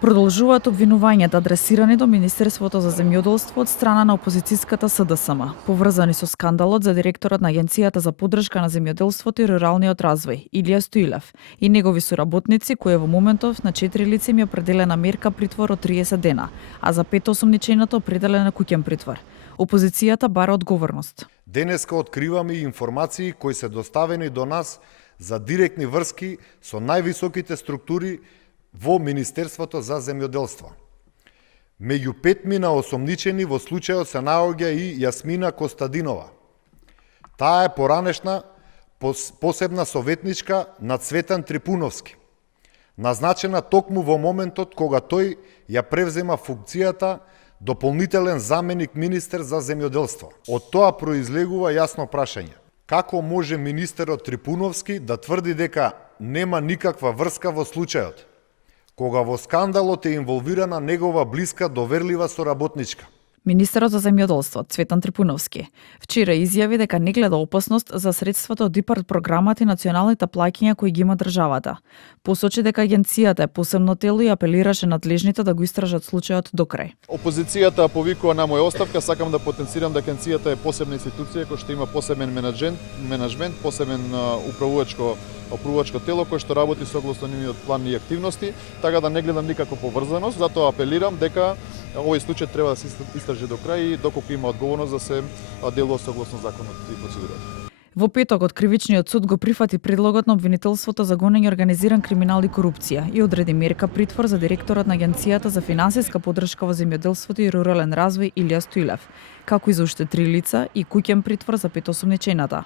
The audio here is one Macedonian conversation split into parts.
Продолжуваат обвинувањата адресирани до Министерството за земјоделство од страна на опозицијската СДСМ, поврзани со скандалот за директорот на Агенцијата за поддршка на земјоделството и руралниот развој, Илија Стоилев, и негови соработници, кои во моментов на 4 лица им е определена мерка притвор од 30 дена, а за 5 осомниченото определена куќен притвор. Опозицијата бара одговорност. Денеска откриваме информации кои се доставени до нас за директни врски со највисоките структури во Министерството за земјоделство. Меѓу 5 осомничени во случајот се наоѓа и Јасмина Костадинова. Таа е поранешна посебна советничка на Цветан Трипуновски, назначена токму во моментот кога тој ја превзема функцијата дополнителен заменик министер за земјоделство. Од тоа произлегува јасно прашање. Како може министерот Трипуновски да тврди дека нема никаква врска во случајот, кога во скандалот е инволвирана негова блиска доверлива соработничка? Министерот за земјоделство Цветан Трипуновски вчера изјави дека не гледа опасност за средствата од ИПАРД програмата и националните плаќања кои ги има државата. Посочи дека агенцијата е посебно тело и апелираше надлежните да го истражат случајот до крај. Опозицијата повикува на моја оставка, сакам да потенцирам дека агенцијата е посебна институција која што има посебен менеджмент, посебен управувачко тело кој што работи согласно нивниот план и активности, така да не гледам никаква поврзаност, затоа апелирам дека овој случај треба да се истражи до крај и доколку има одговорност да се делува согласно законот и процедурата. Во петокот Кривичниот суд го прифати предлогот на обвинителството за гонење организиран криминал и корупција и одреди мерка притвор за директорот на Агенцијата за финансиска поддршка во земјоделството и рурален развој Илија Стоилев, како и за уште 3 лица и куќен притвор за 5 осомничената.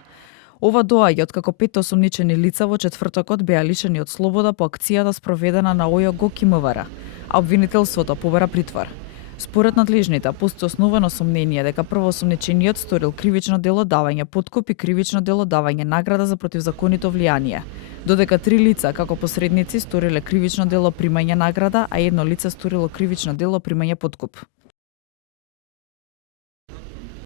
Ова доаѓа откако 5 осомничени лица во четвртокот беа лишени од слобода по акцијата спроведена на ОЈО МВР, а обвинителството побара притвор. Според надлежните, постои основано сомнение дека првоосомничениот сторил кривично дело давање подкуп и кривично дело давање награда за противзаконито влијание, додека 3 лица како посредници сториле кривично дело примање награда, а едно лице сторило кривично дело примање подкуп.